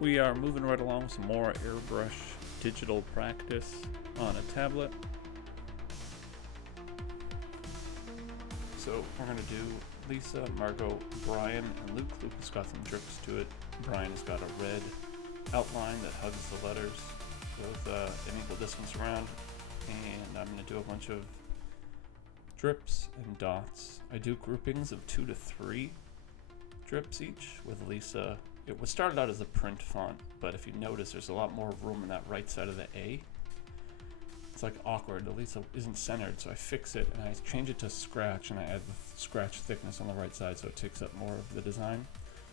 We are moving right along with some more Airbrush digital practice on a tablet. So we're going to do Lisa, Margot, Brian, and Luke. Luke has got some drips to it. Brian has got a red outline that hugs the letters with an equal distance around. And I'm going to do a bunch of drips and dots. I do groupings of 2 to 3 drips each with Lisa. It was started out as a print font, but if you notice, there's a lot more room in that right side of the A. It's like awkward. The Lisa isn't centered, so I fix it and I change it to scratch, and I add the scratch thickness on the right side so it takes up more of the design.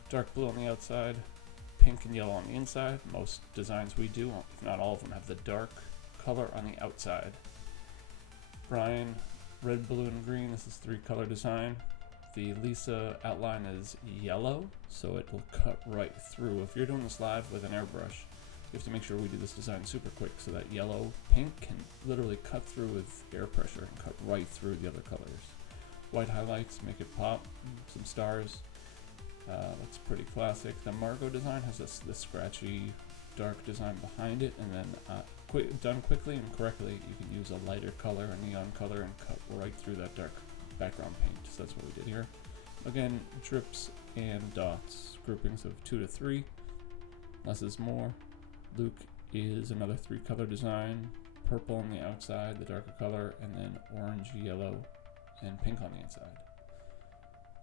Dark blue on the outside, pink and yellow on the inside. Most designs we do, if not all of them, have the dark color on the outside. Brian, red, blue, and green. This is 3-color design. The Lisa outline is yellow, so it will cut right through. If you're doing this live with an airbrush, you have to make sure we do this design super quick so that yellow, pink can literally cut through with air pressure and cut right through the other colors. White highlights make it pop, some stars. That's pretty classic. The Margot design has this scratchy, dark design behind it, and then done quickly and correctly, you can use a lighter color, a neon color, and cut right through that dark background paint. So that's what we did here. Again, drips and dots, groupings of 2 to 3. Less is more. Luke is another 3-color design, purple on the outside, the darker color, and then orange, yellow, and pink on the inside.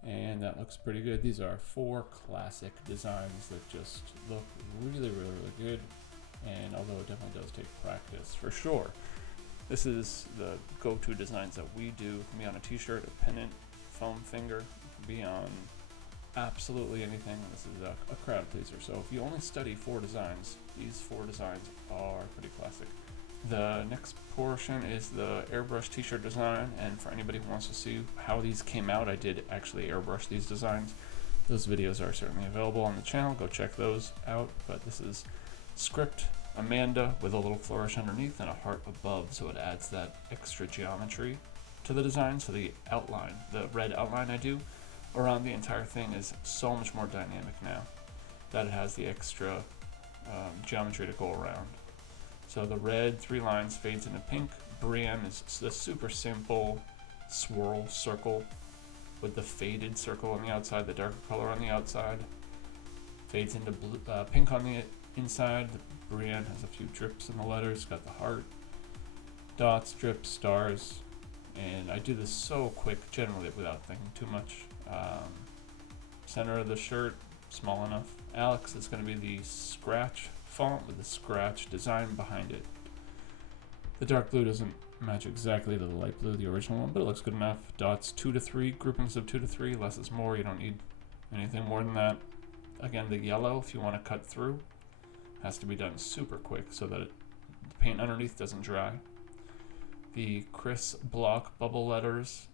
And that looks pretty good. These are 4 classic designs that just look really, really, really good. And although it definitely does take practice, for sure. This is the go-to designs that we do. It can be on a t-shirt, a pennant, foam finger. It can be on absolutely anything. This is a crowd pleaser. So if you only study 4 designs, these 4 designs are pretty classic. The next portion is the airbrush t-shirt design, and for anybody who wants to see how these came out, I did actually airbrush these designs. Those videos are certainly available on the channel. Go check those out. But this is script Amanda with a little flourish underneath and a heart above, so it adds that extra geometry to the design. So the outline, the red outline I do around the entire thing, is so much more dynamic now that it has the extra geometry to go around. So the red 3 lines fades into pink. Brienne is the super simple swirl circle with the faded circle on the outside, the darker color on the outside. Fades into blue, pink on the inside. Brienne has a few drips in the letters, got the heart, dots, drips, stars, and I do this so quick, generally without thinking too much. Center of the shirt, small enough. Alex is going to be the scratch font with the scratch design behind it. The dark blue doesn't match exactly to the light blue, the original one, but it looks good enough. Dots 2 to 3, groupings of 2 to 3, less is more. You don't need anything more than that. Again, the yellow, if you want to cut through, has to be done super quick so that the paint underneath doesn't dry. The Chris block bubble letters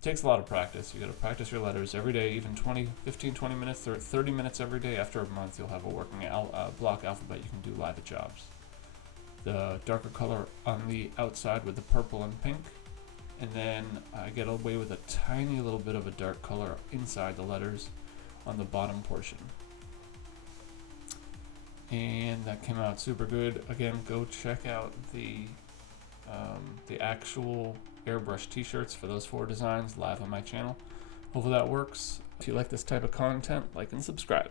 takes a lot of practice. You got to practice your letters every day, even 15, 20 minutes, or 30 minutes every day. After a month, you'll have a working block alphabet you can do live at jobs. The darker color on the outside with the purple and pink, and then I get away with a tiny little bit of a dark color inside the letters on the bottom portion. And that came out super good. Again, go check out the actual airbrush t-shirts for those 4 designs live on my channel. Hopefully that works. If you like this type of content, like and subscribe.